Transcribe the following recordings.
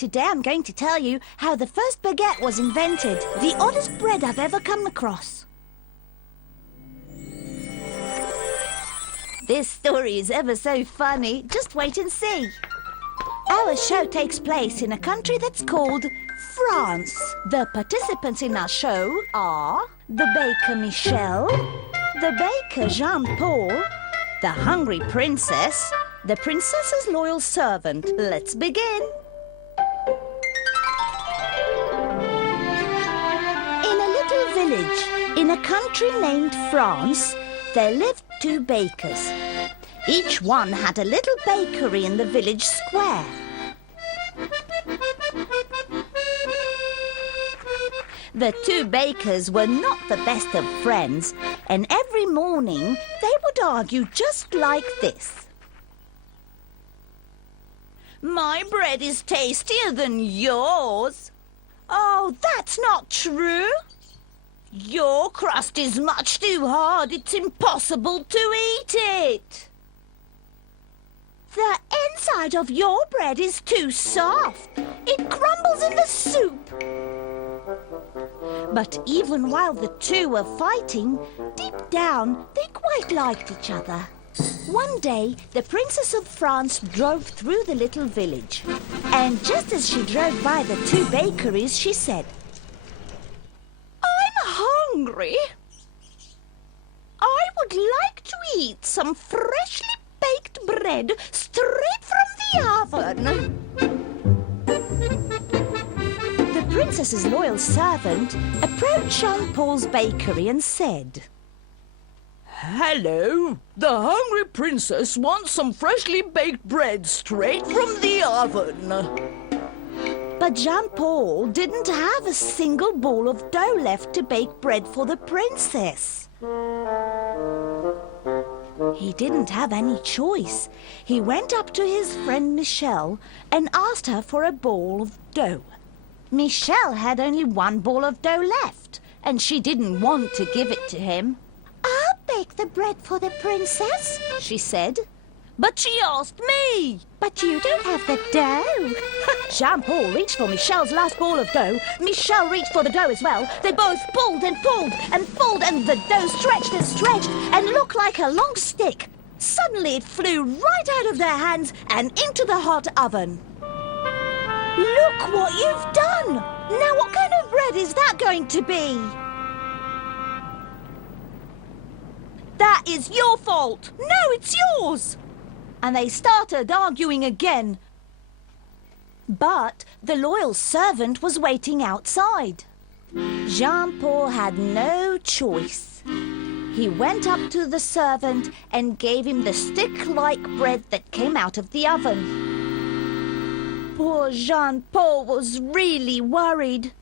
Today I'm going to tell you how the first baguette was invented. The oddest bread I've ever come across. This story is ever so funny. Just wait and see. Our show takes place in a country that's called France. The participants in our show are the baker Michel, the baker Jean-Paul, the hungry princess, the princess's loyal servant. Let's begin. In a little village in a country named France, there lived two bakers. Each one had a little bakery in the village square. The two bakers were not the best of friends, and every morning they would argue just like this. My bread is tastier than yours. Oh, that's not true. Your crust is much too hard. It's impossible to eat it. The inside of your bread is too soft. It crumbles in the soup. But even while the two were fighting, deep down they quite liked each other. One day, the Princess of France drove through the little village. And just as she drove by the two bakeries, she said, "I'm hungry. I would like to eat some freshly baked bread straight from the oven." The princess's loyal servant approached Jean-Paul's bakery and said, "Hello, the hungry princess wants some freshly baked bread straight from the oven." But Jean-Paul didn't have a single ball of dough left to bake bread for the princess. He didn't have any choice. He went up to his friend Michel and asked her for a ball of dough. Michel had only one ball of dough left, and she didn't want to give it to him. "I'll bake the bread for the princess," she said. But she asked me. "But you don't have the dough." Jean-Paul reached for Michel's last ball of dough. Michel reached for the dough as well. They both pulled and pulled and pulled, and the dough stretched and stretched and looked like a long stick. Suddenly it flew right out of their hands and into the hot oven. "Look what you've done! Now what kind of bread is that going to be?" "That is your fault!" "No, it's yours!" And they started arguing again. But the loyal servant was waiting outside. Jean-Paul had no choice. He went up to the servant and gave him the stick-like bread that came out of the oven. Poor Jean-Paul was really worried.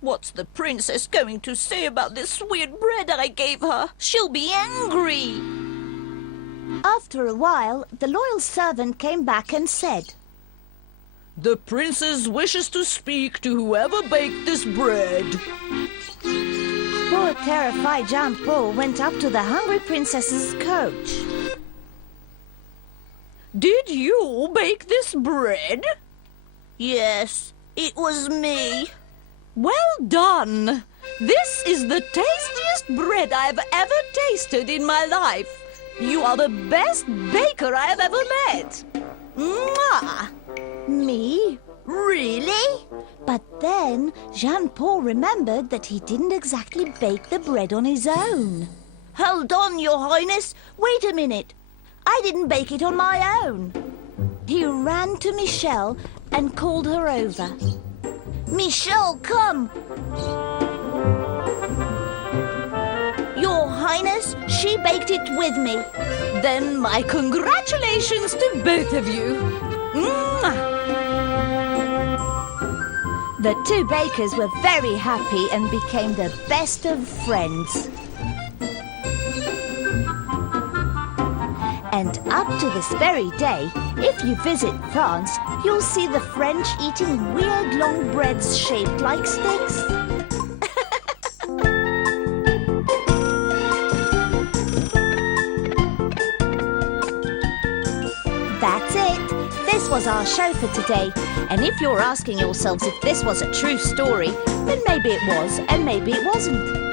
What's the princess going to say about this weird bread I gave her? She'll be angry. After a while, the loyal servant came back and said, "The princess wishes to speak to whoever baked this bread." Poor terrified Jean-Paul went up to the hungry princess's coach. "Did you bake this bread?" "Yes, it was me." "Well done! This is the tastiest bread I've ever tasted in my life. You are the best baker I have ever met." Mwah! "Me? Really?" But then Jean-Paul remembered that he didn't exactly bake the bread on his own. "Hold on, Your Highness. Wait a minute. I didn't bake it on my own." He ran to Michel and called her over. "Michel, come!" "Your Highness, she baked it with me." Then my congratulations to both of you. Mwah! The two bakers were very happy and became the best of friends. And up to this very day, if you visit France, you'll see the French eating weird long breads shaped like sticks. That's it. This was our show for today. And if you're asking yourselves if this was a true story, then maybe it was and maybe it wasn't.